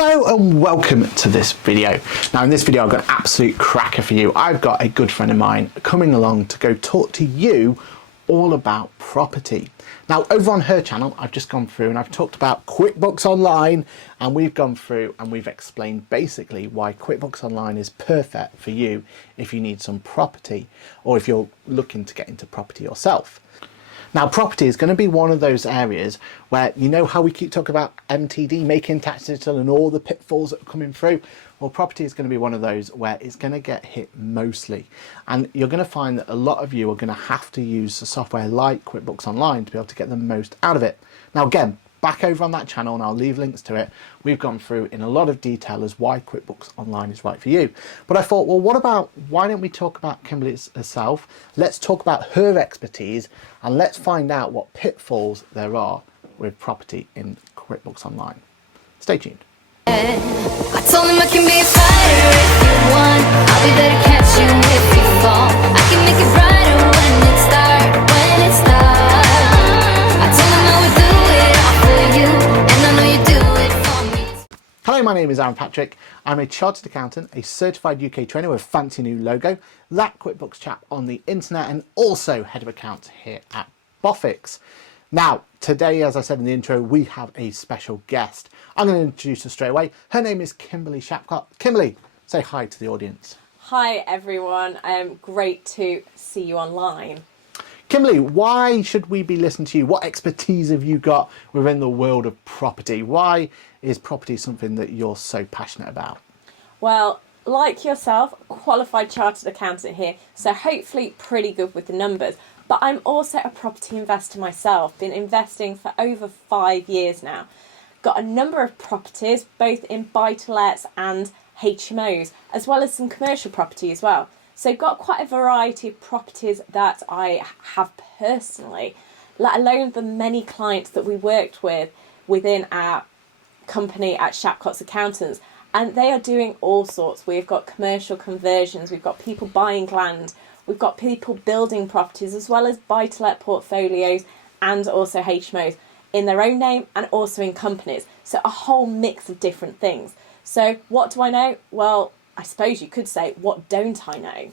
Hello and welcome to this video. Now in this video I've got an absolute cracker for you. I've got a good friend of mine coming along to go talk to you all about property. Now over on her channel I've just gone through and I've talked about QuickBooks Online, and we've gone through and we've explained basically why QuickBooks Online is perfect for you if you need some property or if you're looking to get into property yourself. Now property is going to be one of those areas where, you know how we keep talking about MTD, making tax digital, and all the pitfalls that are coming through? Well, property is going to be one of those where it's going to get hit mostly. And you're going to find that a lot of you are going to have to use a software like QuickBooks Online to be able to get the most out of it. Now again, back over on that channel, and I'll leave links to it, we've gone through in a lot of detail as why QuickBooks Online is right for you. But I thought, well, why don't we talk about Kimberlys herself? Let's talk about her expertise and let's find out what pitfalls there are with property in QuickBooks Online. Stay tuned. I told him I can be a fighter if you want. I'll be there to catch you if you fall. I can make it brighter when it starts. I told him I would do it all for you, and I know you do it for me. Hello, my name is Aaron Patrick. I'm a chartered accountant, a certified UK trainer with a fancy new logo, that QuickBooks chap on the internet, and also head of accounts here at Boffix. Now, today, as I said in the intro, we have a special guest. I'm going to introduce her straight away. Her name is Kimberlys Channel. Kimberly, say hi to the audience. Hi everyone, great to see you online. Kimberly, why should we be listening to you? What expertise have you got within the world of property? Why is property something that you're so passionate about? Well, like yourself, qualified chartered accountant here, so hopefully pretty good with the numbers. But I'm also a property investor myself, been investing for over 5 years now. Got a number of properties, both in buy-to-lets and HMOs, as well as some commercial property as well. So got quite a variety of properties that I have personally, let alone the many clients that we worked with within our company at Shapcott's Accountants. And they are doing all sorts. We've got commercial conversions, we've got people buying land, we've got people building properties, as well as buy-to-let portfolios and also HMOs in their own name and also in companies. So a whole mix of different things. So what do I know? Well, I suppose you could say, what don't I know?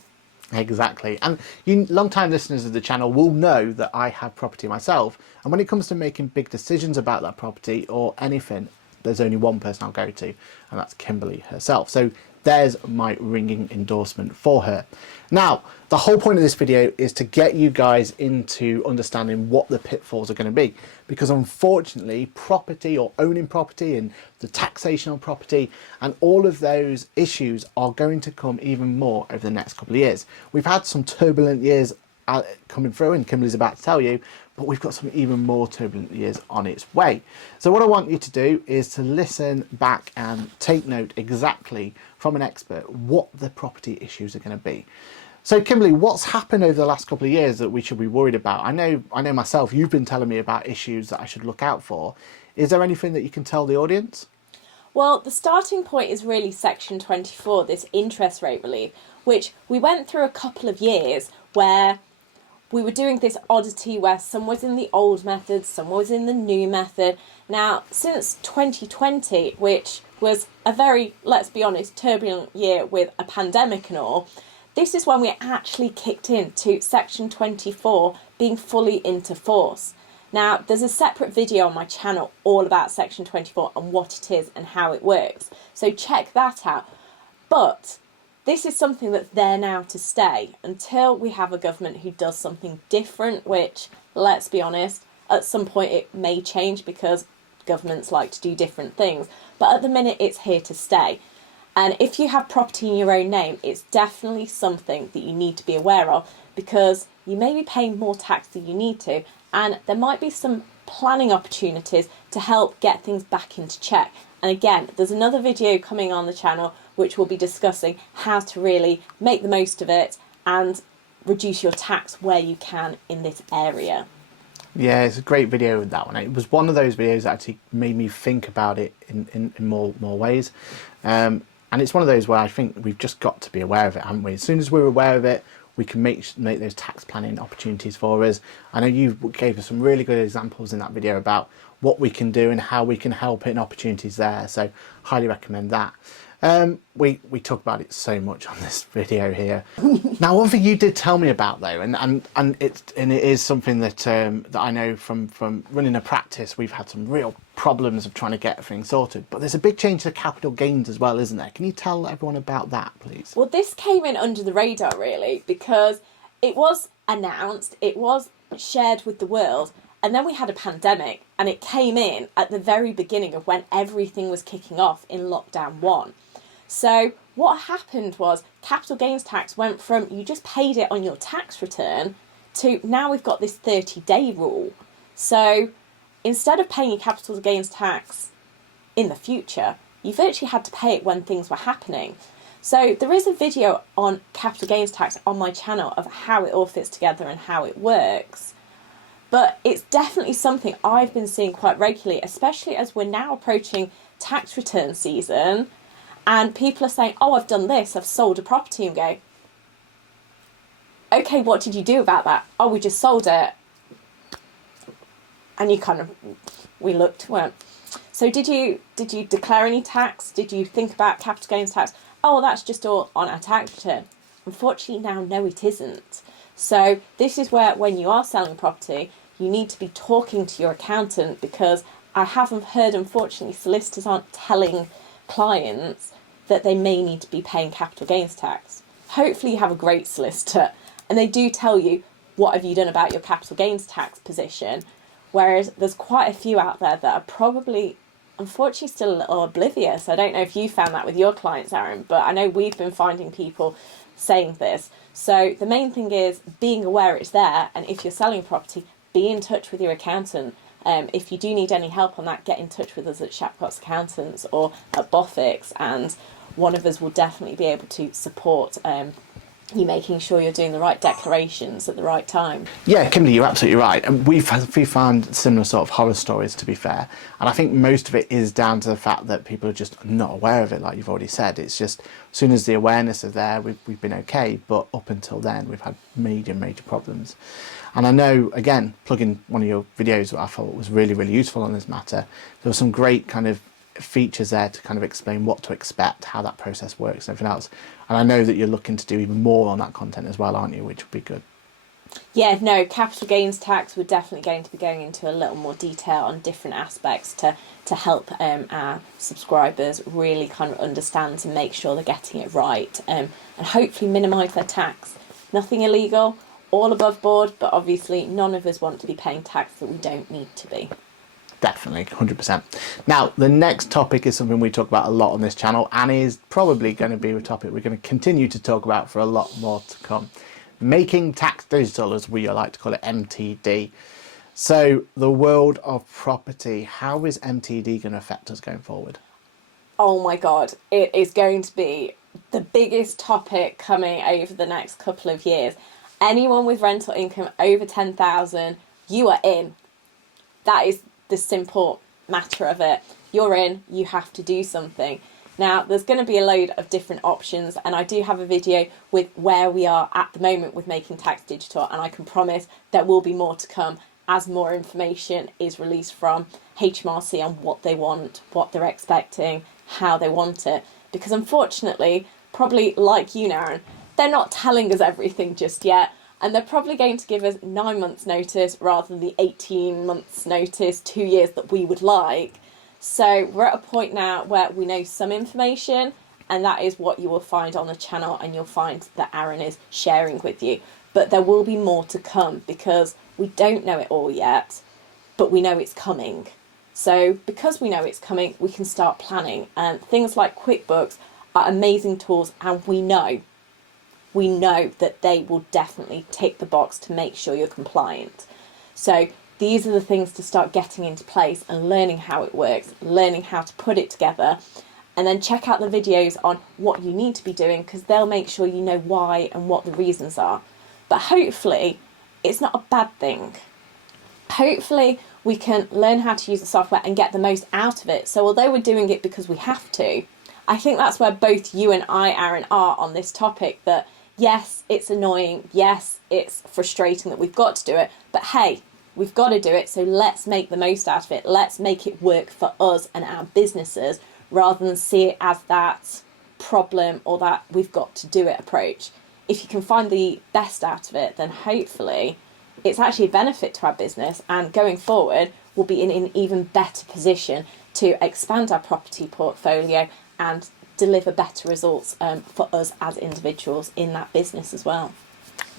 Exactly. And you long-time listeners of the channel will know that I have property myself. And when it comes to making big decisions about that property or anything, there's only one person I'll go to, and that's Kimberly herself. So there's my ringing endorsement for her. Now, the whole point of this video is to get you guys into understanding what the pitfalls are going to be, because unfortunately property or owning property and the taxation on property and all of those issues are going to come even more over the next couple of years. We've had some turbulent years coming through, and Kimberly's about to tell you, but we've got some even more turbulent years on its way. So what I want you to do is to listen back and take note exactly from an expert what the property issues are going to be. So Kimberly, what's happened over the last couple of years that we should be worried about? I know myself, you've been telling me about issues that I should look out for. Is there anything that you can tell the audience? Well, the starting point is really Section 24, this interest rate relief, which we went through a couple of years where we were doing this oddity where some was in the old method, some was in the new method. Now, since 2020, which was a very, let's be honest, turbulent year with a pandemic and all, this is when we actually kicked into Section 24 being fully into force. Now, there's a separate video on my channel all about Section 24 and what it is and how it works. So check that out. But this is something that's there now to stay until we have a government who does something different, which, let's be honest, at some point it may change because governments like to do different things. But at the minute, it's here to stay. And if you have property in your own name, it's definitely something that you need to be aware of, because you may be paying more tax than you need to, and there might be some planning opportunities to help get things back into check. And again, there's another video coming on the channel which will be discussing how to really make the most of it and reduce your tax where you can in this area. Yeah, it's a great video with that one. It was one of those videos that actually made me think about it in more ways. And it's one of those where I think we've just got to be aware of it, haven't we? As soon as we're aware of it, we can make those tax planning opportunities for us. I know you gave us some really good examples in that video about what we can do and how we can help it and opportunities there. So highly recommend that. We talk about it so much on this video here. Now, one thing you did tell me about though, and it is something that that I know from running a practice, we've had some real problems of trying to get things sorted. But there's a big change to capital gains as well, isn't there? Can you tell everyone about that, please? Well, this came in under the radar really because it was announced, it was shared with the world, and then we had a pandemic, and it came in at the very beginning of when everything was kicking off in lockdown 1. So what happened was capital gains tax went from you just paid it on your tax return to now we've got this 30-day rule. So instead of paying your capital gains tax in the future, you virtually had to pay it when things were happening. So there is a video on capital gains tax on my channel of how it all fits together and how it works. But it's definitely something I've been seeing quite regularly, especially as we're now approaching tax return season. And people are saying, oh, I've done this, I've sold a property, and go, okay, what did you do about that? Oh, we just sold it. And you kind of, we looked, went, so did you declare any tax? Did you think about capital gains tax? Oh, well, that's just all on our tax return. Unfortunately now, no, it isn't. So this is where when you are selling a property, you need to be talking to your accountant, because I haven't heard, unfortunately, solicitors aren't telling clients that they may need to be paying capital gains tax. Hopefully you have a great solicitor and they do tell you what have you done about your capital gains tax position, whereas there's quite a few out there that are probably unfortunately still a little oblivious. I don't know if you found that with your clients, Aaron, but I know we've been finding people saying this. So the main thing is being aware it's there, and if you're selling a property, be in touch with your accountant. If you do need any help on that, get in touch with us at Shapcott's Accountants or at Boffix, and one of us will definitely be able to support you making sure you're doing the right declarations at the right time. Yeah, Kimberly, you're absolutely right. And we've found similar sort of horror stories, to be fair. And I think most of it is down to the fact that people are just not aware of it, like you've already said. It's just, as soon as the awareness is there, we've been okay. But up until then, we've had major problems. And I know, again, plugging one of your videos that I thought was really useful on this matter, there were some great kind of features there to kind of explain what to expect, how that process works and everything else. And I know that you're looking to do even more on that content as well, aren't you, which would be good. Yeah, no, capital gains tax, we're definitely going to be going into a little more detail on different aspects to help our subscribers really kind of understand and make sure they're getting it right, and hopefully minimise their tax. Nothing illegal, all above board, but obviously none of us want to be paying tax that we don't need to be. Definitely, 100%. Now, the next topic is something we talk about a lot on this channel, and is probably going to be a topic we're going to continue to talk about for a lot more to come. Making tax digital, as we like to call it, MTD. So, the world of property, how is MTD going to affect us going forward? Oh my God, it is going to be the biggest topic coming over the next couple of years. Anyone with rental income over 10,000, you are in. That is the simple matter of it. You're in, you have to do something. Now, there's going to be a load of different options, and I do have a video with where we are at the moment with making tax digital, and I can promise there will be more to come as more information is released from HMRC on what they want, what they're expecting, how they want it. Because unfortunately, probably like you, Naren, they're not telling us everything just yet. And they're probably going to give us 9 months notice rather than the 18 months notice, 2 years that we would like. So we're at a point now where we know some information, and that is what you will find on the channel, and you'll find that Aaron is sharing with you. But there will be more to come, because we don't know it all yet, but we know it's coming. So because we know it's coming, we can start planning. And things like QuickBooks are amazing tools, and we know that they will definitely tick the box to make sure you're compliant. So these are the things to start getting into place and learning how it works, learning how to put it together, and then check out the videos on what you need to be doing, because they'll make sure you know why and what the reasons are. But hopefully it's not a bad thing. Hopefully we can learn how to use the software and get the most out of it. So although we're doing it because we have to, I think that's where both you and I, Aaron, are on this topic, that yes, it's annoying, yes, it's frustrating that we've got to do it, but hey, We've got to do it, so let's make the most out of it. Let's make it work for us and our businesses, rather than see it as that problem or that we've got to do it approach. If you can find the best out of it, then hopefully it's actually a benefit to our business, and going forward we'll be in an even better position to expand our property portfolio and deliver better results for us as individuals in that business as well.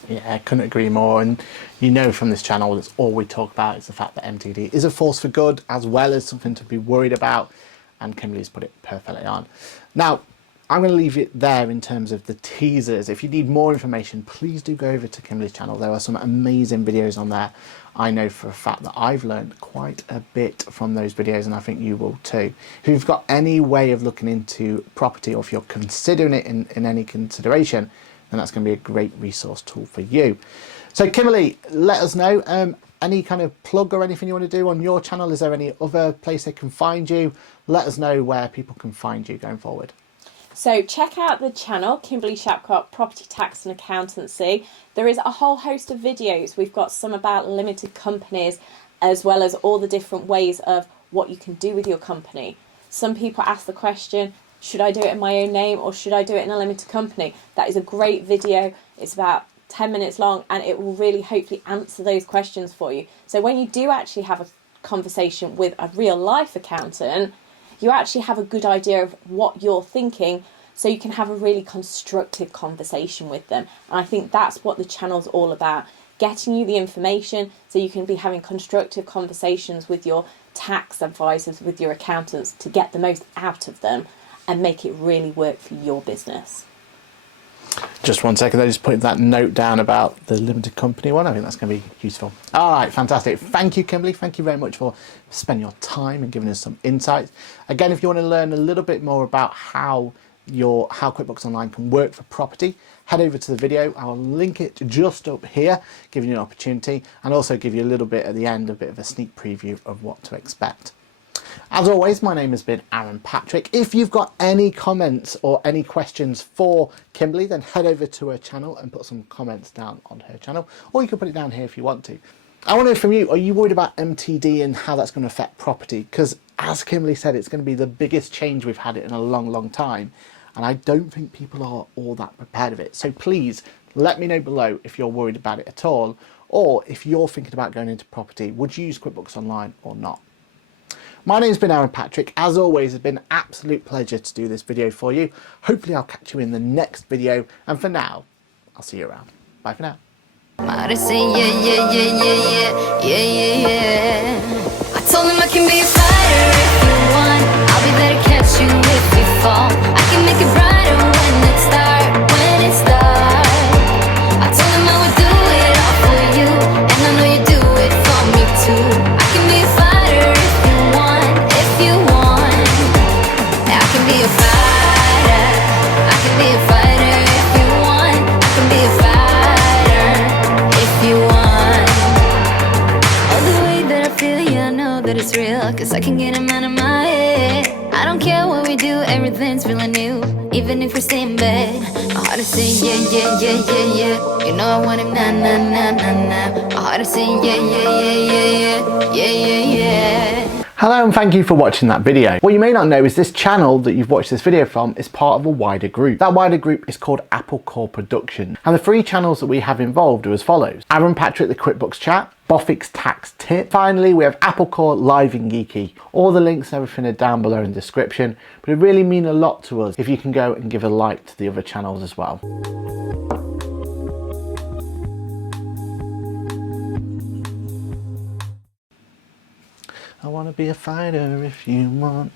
Yeah, I couldn't agree more. And you know, from this channel, that's all we talk about is the fact that MTD is a force for good, as well as something to be worried about. And Kimberly's put it perfectly on. Now, I'm going to leave it there in terms of the teasers. If you need more information, please do go over to Kimberlys Channel. There are some amazing videos on there. I know for a fact that I've learned quite a bit from those videos, and I think you will too. If you've got any way of looking into property, or if you're considering it in any consideration, then that's going to be a great resource tool for you. So Kimberly, let us know any kind of plug or anything you want to do on your channel. Is there any other place they can find you? Let us know where people can find you going forward. So check out the channel, Kimberlys Channel, Property Tax and Accountancy. There is a whole host of videos. We've got some about limited companies, as well as all the different ways of what you can do with your company. Some people ask the question, should I do it in my own name or should I do it in a limited company? That is a great video. It's about 10 minutes long, and it will really hopefully answer those questions for you. So when you do actually have a conversation with a real life accountant, you actually have a good idea of what you're thinking, so you can have a really constructive conversation with them. And I think that's what the channel's all about, getting you the information so you can be having constructive conversations with your tax advisors, with your accountants, to get the most out of them and make it really work for your business. Just 1 second, I just put that note down about the limited company one. I think that's going to be useful. All right, fantastic. Thank you, Kimberly. Thank you very much for spending your time and giving us some insights. Again, if you want to learn a little bit more about how QuickBooks Online can work for property, head over to the video. I'll link it just up here, giving you an opportunity, and also give you a little bit at the end, a bit of a sneak preview of what to expect. As always, my name has been Aaron Patrick. If you've got any comments or any questions for Kimberly, then head over to her channel and put some comments down on her channel, or you can put it down here if you want to. I want to know from you, are you worried about MTD and how that's going to affect property? Because as Kimberly said, it's going to be the biggest change we've had in a long, long time. And I don't think people are all that prepared of it. So please let me know below if you're worried about it at all, or if you're thinking about going into property, would you use QuickBooks Online or not? My name's been Aaron Patrick. As always, it's been an absolute pleasure to do this video for you. Hopefully I'll catch you in the next video. And for now, I'll see you around. Bye for now. I told him I can be a fighter if you want. I'll be there to catch you if you fall. I can make it brighter when it starts. I told him I would do it all for you, and I know you do it for me too. I can be a fighter if you want. I can be a fighter. I can be a fighter if you want. I can be a fighter if you want. All the way that I feel, yeah, I know that it's real, 'cause I can get them out of my head. I don't care what we do, everything's feeling new. Even if we stay in bed, my heart is saying yeah, yeah, yeah, yeah, yeah. You know I want it, nah, nah, nah, nah, nah. My heart is saying yeah, yeah, yeah, yeah, yeah, yeah, yeah, yeah. Hello and thank you for watching that video. What you may not know is this channel that you've watched this video from is part of a wider group. That wider group is called Apple Core Productions, and the 3 channels that we have involved are as follows: Aaron Patrick, the QuickBooks Chat, Boffix Tax Tip. Finally, we have Apple Core Live and Geeky. All the links and everything are down below in the description, but it really means a lot to us if you can go and give a like to the other channels as well. I want to be a fighter if you want.